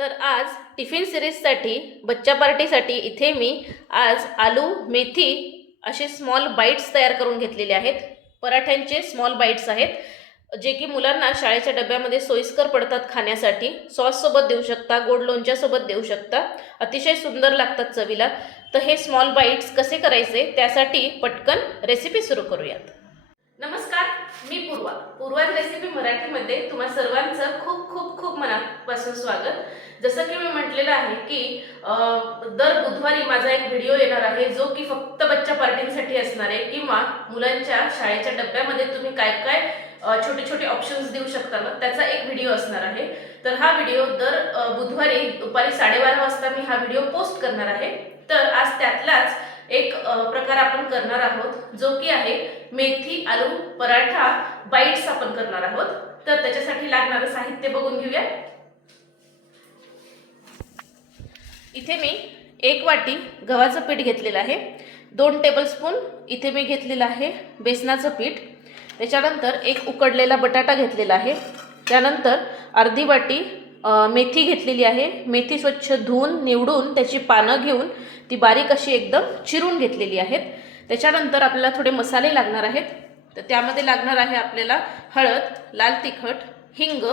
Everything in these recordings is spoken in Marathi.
तर आज टिफिन सिरीजसाठी बच्चा पार्टीसाठी इथे मी आज आलू मेथी असे स्मॉल बाईट्स तयार करून घेतलेले आहेत. पराठ्यांचे स्मॉल बाईट्स आहेत जे की मुलांना शाळेच्या डब्यामध्ये सोयीस्कर पडतात खाण्यासाठी. सॉससोबत देऊ शकता गोड लोणच्यासोबत देऊ शकता. अतिशय सुंदर लागतात चवीला. तर हे स्मॉल बाईट्स कसे करायचे त्यासाठी पटकन रेसिपी सुरू करूयात. नमस्कार! मी पूर्वा. पूर्वाज रेसिपी मराठीमध्ये तुम्हा सर्वांचं खूप खूप खूप मनापासून स्वागत. जसं की मी म्हटलेलं आहे की दर बुधवारी माझा एक व्हिडिओ येणार आहे जो की फक्त बच्चा पार्टींसाठी असणार आहे किंवा मुलांच्या शाळेच्या डब्यामध्ये तुम्ही काय काय छोटे छोटे ऑप्शन्स देऊ शकता ना त्याचा एक व्हिडिओ असणार आहे. तर हा व्हिडिओ दर बुधवारी दुपारी साडेबारा वाजता मी हा व्हिडिओ पोस्ट करणार आहे. तर आज त्यातलाच एक प्रकार आपण करणार आहोत जो की आहे मेथी आलू पराठा बाईट्स आपण करणार आहोत. तर त्याच्यासाठी लागणारं साहित्य बघून घेऊया. इथे मी एक वाटी गव्हाचं पीठ घेतलेलं आहे. दोन टेबलस्पून इथे मी घेतलेलं आहे बेसनाचं पीठ. त्याच्यानंतर एक उकडलेला बटाटा घेतलेला आहे. त्यानंतर अर्धी वाटी मेथी घेतलेली आहे. मेथी स्वच्छ धुवून निवडून त्याची पानं घेऊन ती बारीक अशी एकदम चिरून घेतलेली आहेत. त्याच्यानंतर आपल्याला थोडे मसाले लागणार आहेत. तर त्यामध्ये लागणार आहे आपल्याला हळद लाल तिखट हिंग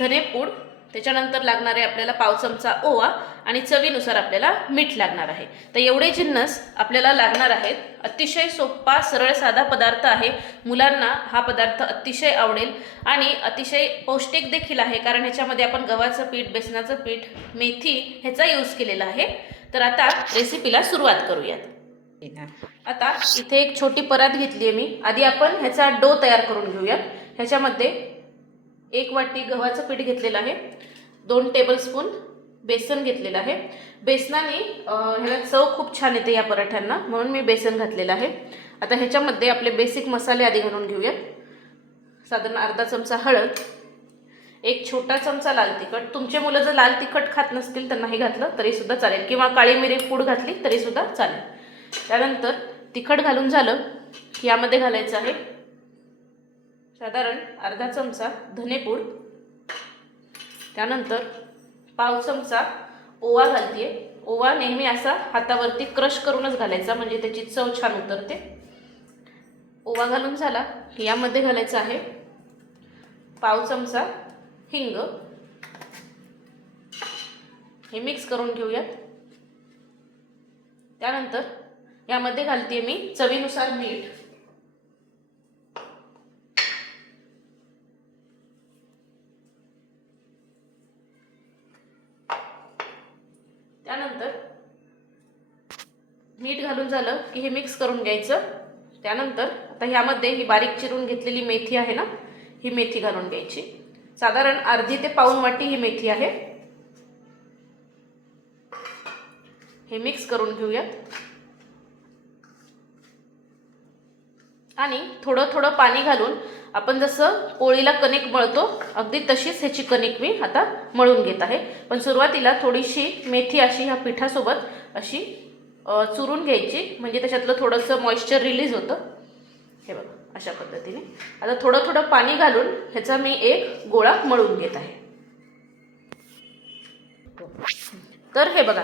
धनेपूड. त्याच्यानंतर लागणार आहे आपल्याला पाव चमचा ओवा. आणि चवीनुसार आपल्याला मीठ लागणार आहे. तर एवढे जिन्नस आपल्याला लागणार आहेत अतिशय सोपा सरळ साधा पदार्थ आहे. मुलांना हा पदार्थ अतिशय आवडेल आणि अतिशय पौष्टिक देखील आहे कारण ह्याच्यामध्ये आपण गव्हाचं पीठ बेसनाचं पीठ मेथी ह्याचा यूज केलेला आहे. तर आता रेसिपीला सुरुवात करूयात. आता इथे एक छोटी परात घेतली आहे मी. आधी आपण ह्याचा डो तयार करून घेऊयात. ह्याच्यामध्ये एक वाटी गव्हाचं पीठ घेतलेलं आहे. दोन टेबलस्पून बेसन घेतलेलं आहे. बेसनाने ह्याला चव खूप छान येते या पराठ्यांना. म्हणून मी बेसन घातलेलं आहे. आता ह्याच्यामध्ये आपले बेसिक मसाले आधी घालून घेऊयात. साधारण अर्धा चमचा हळद एक छोटा चमचा लाल तिखट. तुमचे मुलं जर लाल तिखट खात नसतील तर नाही घातलं तरी सुद्धा चालेल. किंवा काळी मिरी पूड घातली तरी सुद्धा चालेल. त्यानंतर तिखट घालून झालं यामध्ये घालायचं आहे साधारण अर्धा चमचा धनेपूड. त्यानंतर पाव चमचा ओवा घालते ओवा नेहमी असा हातावरती क्रश करूनच घालायचा म्हणजे त्याची चव छान उतरते. ओवा घालून झाला. यामध्ये घालायचं आहे पाव चमचा हिंग. हे मिक्स करून घेऊयात. त्यानंतर यामध्ये घालते मी चवीनुसार मीठ. की हे मिक्स करून घ्यायचं. त्यानंतर आता ह्यामध्ये ही बारीक चिरून घेतलेली मेथी आहे ना ही मेथी घालून घ्यायची. साधारण अर्धी ते पाऊन वाटी ही मेथी आहे. हे मिक्स करून घेऊयात. आणि थोडं थोडं पाणी घालून आपण जसं पोळीला कणिक मळतो अगदी तशीच ह्याची कणिक मी आता मळून घेत आहे. पण सुरुवातीला थोडीशी मेथी अशी ह्या पिठासोबत अशी चुरून घ्यायची. म्हणजे त्याच्यातलं थोडंसं मॉइश्चर रिलीज होतं. हे बघा अशा पद्धतीने. आता थोडं थोडं पाणी घालून ह्याचा मी एक गोळा मळून घेत आहे. तर हे बघा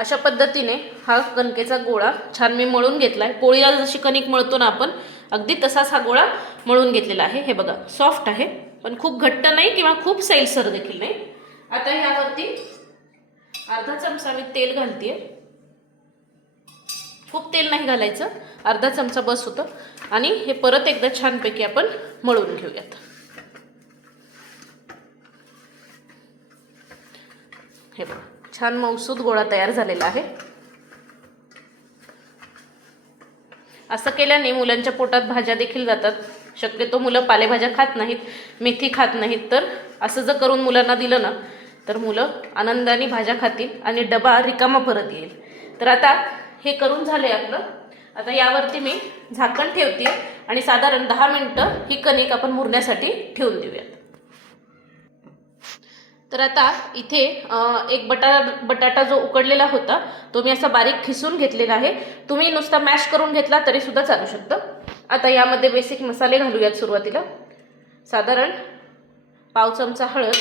अशा पद्धतीने हा कणकेचा गोळा छान मी मळून घेतला आहे पोळीला जशी कणिक मळतो ना आपण अगदी तसाच हा गोळा मळून घेतलेला आहे. हे बघा सॉफ्ट आहे पण खूप घट्ट नाही किंवा खूप सैलसर देखील नाही. आता ह्यावरती अर्धा चमचा मी तेल घालते खूप तेल नाही घालायचं अर्धा चमचा बस होतं. आणि हे परत एकदा छानपैकी आपण मळून घेऊयात. हे बघा छान मौसूद गोळा तयार झालेला आहे. असं केल्याने मुलांच्या पोटात भाज्या देखील जातात. शक्यतो मुलं पालेभाज्या खात नाहीत मेथी खात नाहीत. तर असं जर करून मुलांना दिलं ना तर मुलं आनंदाने भाज्या खातील आणि डबा रिकामा परत येईल. तर आता हे करून झाले आपलं. आता यावरती मी झाकण ठेवते आणि साधारण दहा मिनटं ही कणिक आपण मुरण्यासाठी ठेवून देऊयात. तर आता इथे एक बटा बटाटा जो उकडलेला होता तो मी असा बारीक खिसून घेतलेला आहे. तुम्ही नुसता मॅश करून घेतला तरी सुद्धा चालू शकतं. आता यामध्ये बेसिक मसाले घालूयात सुरुवातीला. साधारण पाव चमचा हळद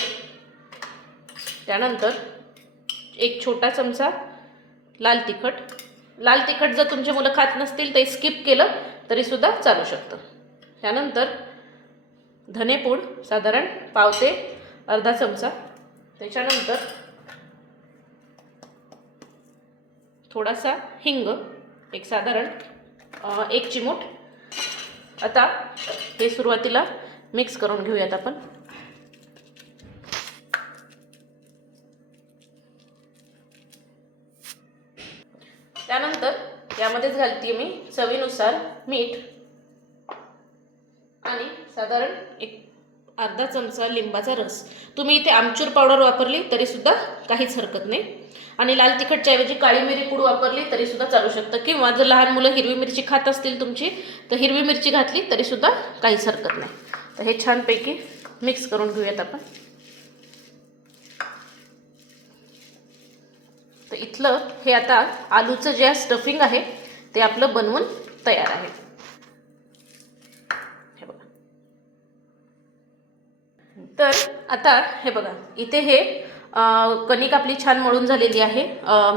त्यानंतर एक छोटा चमचा लाल तिखट लाल तिखट जर तुमचे मुलं खात नसतील ते स्किप केलं तरीसुद्धा चालू शकतं. त्यानंतर धनेपूड साधारण पाव ते अर्धा चमचा. त्याच्यानंतर थोडासा हिंग एक साधारण एक चिमूट. आता हे सुरुवातीला मिक्स करून घेऊयात आपण. त्यानंतर यामध्येच घालते मी चवीनुसार मीठ. आणि साधारण एक अर्धा चमचा लिंबाचा रस. तुम्ही इथे आमचूर पावडर वापरली तरीसुद्धा काहीच हरकत नाही. आणि लाल तिखटच्या ऐवजी काळी मिरी पूड वापरली तरीसुद्धा चालू शकतं. किंवा जर लहान मुलं हिरवी मिरची खात असतील तुमची तर हिरवी मिरची घातली तरीसुद्धा काहीच हरकत नाही. तर हे छानपैकी मिक्स करून घेऊयात आपण. इथलं हे आता आलूचं जे स्टफिंग आहे ते आपलं बनवून तयार आहे. हे बघा. तर आता हे बघा इथे हे कणिक आपली छान मळून झालेली आहे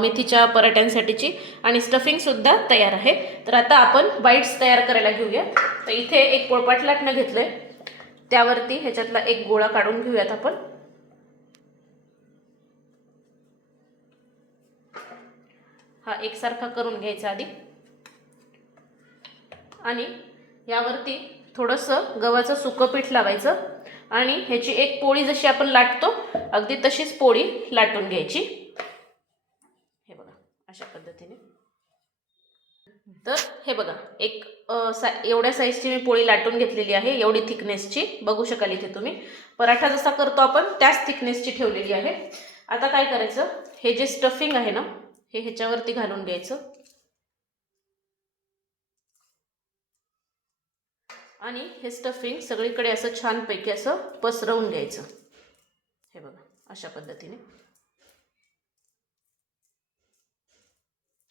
मेथीच्या पराठ्यांसाठीची आणि स्टफिंगसुद्धा तयार आहे. तर आता आपण बाईट्स तयार करायला घेऊया. तर इथे एक पोळपाट लाटणं घेतलं आहे त्यावरती ह्याच्यातला एक गोळा काढून घेऊयात आपण. हा एकसारखा करून घ्यायचा आधी. आणि यावरती थोडंसं गव्हाचं सुकं पीठ लावायचं आणि ह्याची एक पोळी जशी आपण लाटतो अगदी तशीच पोळी लाटून घ्यायची. हे बघा अशा पद्धतीने. तर हे बघा एक सा एवढ्या साईजची मी पोळी लाटून घेतलेली आहे एवढी थिकनेसची बघू शकाल इथे तुम्ही. पराठा जसा करतो आपण त्याच थिकनेसची ठेवलेली आहे. आता काय करायचं? हे जे स्टफिंग आहे ना हे ह्याच्यावरती घालून घ्यायचं. आणि हे स्टफिंग सगळीकडे असं छानपैकी असं पसरवून घ्यायचं. हे बघा अशा पद्धतीने.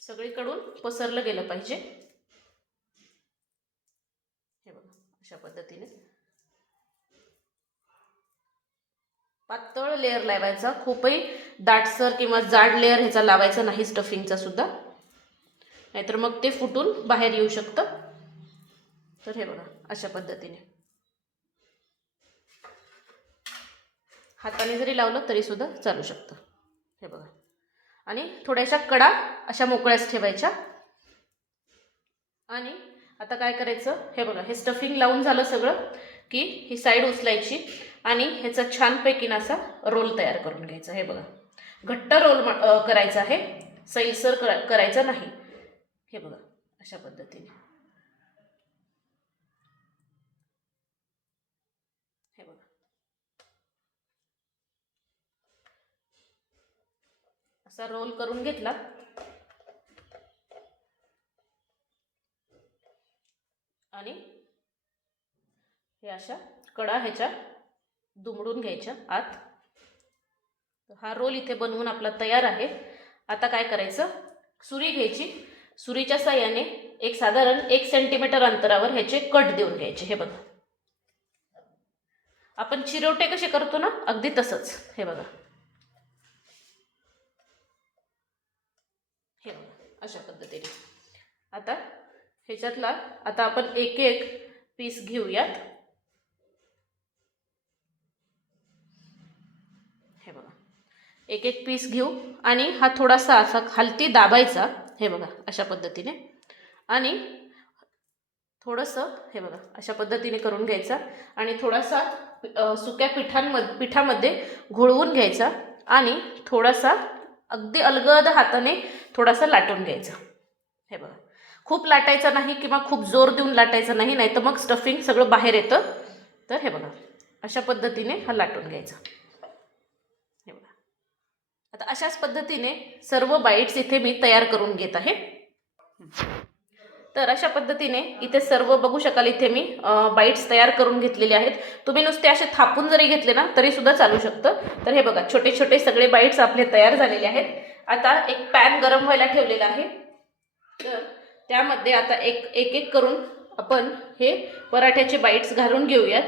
सगळीकडून पसरलं गेलं पाहिजे. हे बघा अशा पद्धतीने. पातळ लेअर लावायचा. खूपही दाटसर किंवा जाड लेअर ह्याचा लावायचा नाही स्टफिंगचा सुद्धा. नाहीतर मग ते फुटून बाहेर येऊ शकतं. तर हे बघा अशा पद्धतीने. हाताने जरी लावलं तरी सुद्धा चालू शकतं. हे बघा. आणि थोड्याशा कडा अशा मोकळ्याच ठेवायच्या. आणि आता काय करायचं? हे बघा हे स्टफिंग लावून झालं सगळं. की ही साईड उचलायची आणि ह्याचा छानपैकी असा रोल तयार करून घ्यायचा. हे बघा. घट्ट रोल करायचा आहे. सैलसर करा करायचा नाही. हे बघा. अशा पद्धतीने. हे बघा. असा रोल करून घेतला. आणि हे अशा कडा ह्याच्या दुमडून घ्यायच्या आत. हा रोल इथे बनवून आपला तयार आहे. आता काय करायचं? सुरी घ्यायची. सुरीच्या साह्याने एक साधारण एक सेंटीमीटर अंतरावर ह्याचे कट देऊन घ्यायचे. हे बघा. आपण चिरोटे कसे करतो ना अगदी तसंच. हे बघा. हे बघा. अशा पद्धतीने. आता ह्याच्यातला आता आपण एक एक पीस घेऊयात हे बघा एक एक पीस घेऊ आणि हा थोडासा असा खालती दाबायचा हे बघा अशा पद्धतीने. आणि थोडंसं हे बघा अशा पद्धतीने करून घ्यायचा आणि थोडासा सुक्या पिठांमध्ये पिठामध्ये घोळवून घ्यायचा आणि थोडासा अगदी अलगद हाताने थोडासा लाटून घ्यायचा. हे बघा. खूप लाटायचा नाही किंवा खूप जोर देऊन लाटायचा नाही नाही तर मग स्टफिंग सगळं बाहेर येतं. तर हे बघा अशा पद्धतीने हा लाटून घ्यायचा. आता अशाच पद्धतीने सर्व बाईट्स इथे मी तयार करून घेत आहे. तर अशा पद्धतीने इथे सर्व बघू शकाल इथे मी बाईट्स तयार करून घेतलेले आहेत. तुम्ही नुसते असे थापून जरी घेतले ना तरी सुद्धा चालू शकतं. तर हे बघा छोटे छोटे सगळे बाईट्स आपले तयार झालेले आहेत. आता एक पॅन गरम व्हायला ठेवलेला आहे. तर त्यामध्ये आता एक एक एक करून आपण हे पराठ्याचे बाईट्स घालून घेऊयात.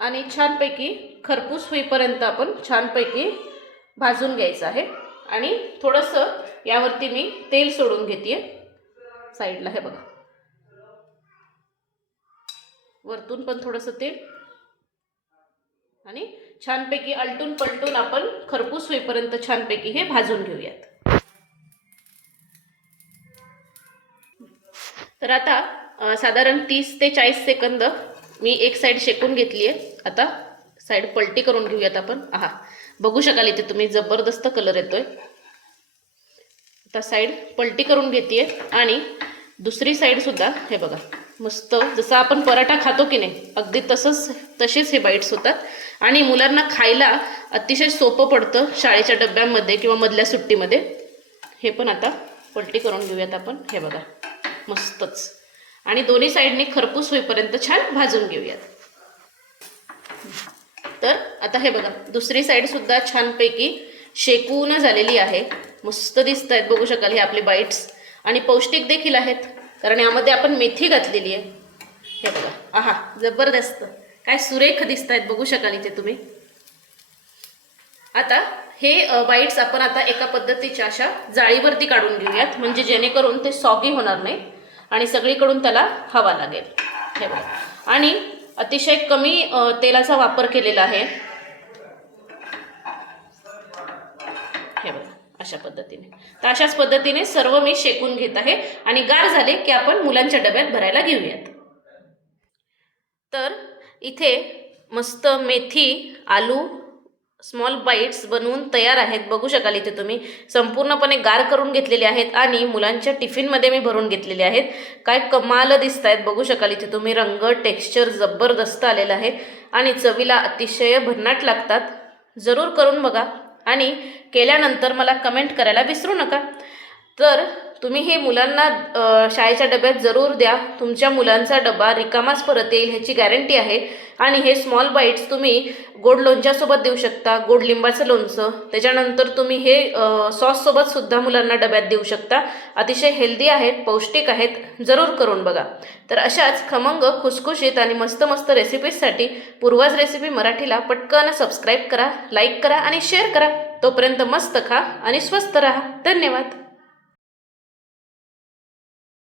आणि छानपैकी खरपूस होईपर्यंत आपण छानपैकी भाजून घ्यायचं आहे. आणि थोडंसं यावरती मी तेल सोडून घेते साईडला हे बघा. वरतून पण थोडंसं तेल. आणि छानपैकी अलटून पलटून आपण खरपूस होईपर्यंत छानपैकी हे भाजून घेऊयात. तर आता साधारण तीस ते चाळीस सेकंद मी एक साईड शेकून घेतली आहे. आता साईड पलटी करून घेऊयात आपण. आहा बघू शकाल इथे तुम्ही जबरदस्त कलर येतोय. आता साईड पलटी करून घेते आणि दुसरी साईडसुद्धा हे बघा मस्त जसं आपण पराठा खातो की नाही अगदी तसंच तसेच हे बाईट्स होतात. आणि मुलांना खायला अतिशय सोपं पडतं शाळेच्या डब्यामध्ये किंवा मधल्या सुट्टीमध्ये. हे पण आता पलटी करून घेऊयात आपण. हे बघा मस्तच. आणि दोन्ही साईडने खरपूस होईपर्यंत छान भाजून घेऊयात. तर आता हे बघा दुसरी साईड सुद्धा छानपैकी शेकून झालेली आहे. मस्त दिसत आहेत बघू शकाल हे आपले बाईट्स. आणि पौष्टिक देखील आहेत कारण यामध्ये आपण मेथी घातलेली आहे. हे बघा आहा जबरदस्त. काय सुरेख दिसत आहेत बघू शकाल इथे तुम्ही. आता हे बाईट्स आपण आता एका पद्धतीच्या अशा जाळीवरती काढून घेऊयात म्हणजे जेणेकरून ते सॉगी होणार नाही. आणि सगळीकडून त्याला हवा लागेल. हे बघा. आणि अतिशय कमी तेलाचा वापर केलेला आहे. हे बघा अशा पद्धतीने. तर अशाच पद्धतीने सर्व मी शेकून घेत आहे आणि गार झाले की आपण मुलांच्या डब्यात भरायला घेऊयात. तर इथे मस्त मेथी आलू स्मॉल बाईट्स बनवून तयार आहेत. बघू शकाल इथे तुम्ही. संपूर्णपणे गार करून घेतलेले आहेत आणि मुलांच्या टिफिनमध्ये मी भरून घेतलेले आहेत. काय कमाल दिसत आहेत बघू शकाल इथे तुम्ही. रंग टेक्स्चर जबरदस्त आलेलं आहे. आणि चवीला अतिशय भन्नाट लागतात. जरूर करून बघा. आणि केल्यानंतर मला कमेंट करायला विसरू नका. तर तुम्ही हे मुलांना शाळेच्या डब्यात जरूर द्या. तुमच्या मुलांचा डबा रिकामाच परत येईल ह्याची गॅरंटी आहे. आणि हे स्मॉल बाईट्स तुम्ही गोड लोणच्यासोबत देऊ शकता गोड लिंबाचं लोणचं. त्याच्यानंतर तुम्ही हे सॉससोबत सुद्धा मुलांना डब्यात देऊ शकता. अतिशय हेल्दी आहेत पौष्टिक आहेत जरूर करून बघा. तर अशाच खमंग खुसखुशीत आणि मस्त मस्त रेसिपीजसाठी पूर्वाज रेसिपी मराठीला पटकन सबस्क्राईब करा लाईक करा आणि शेअर करा. तोपर्यंत मस्त खा आणि स्वस्त राहा. धन्यवाद.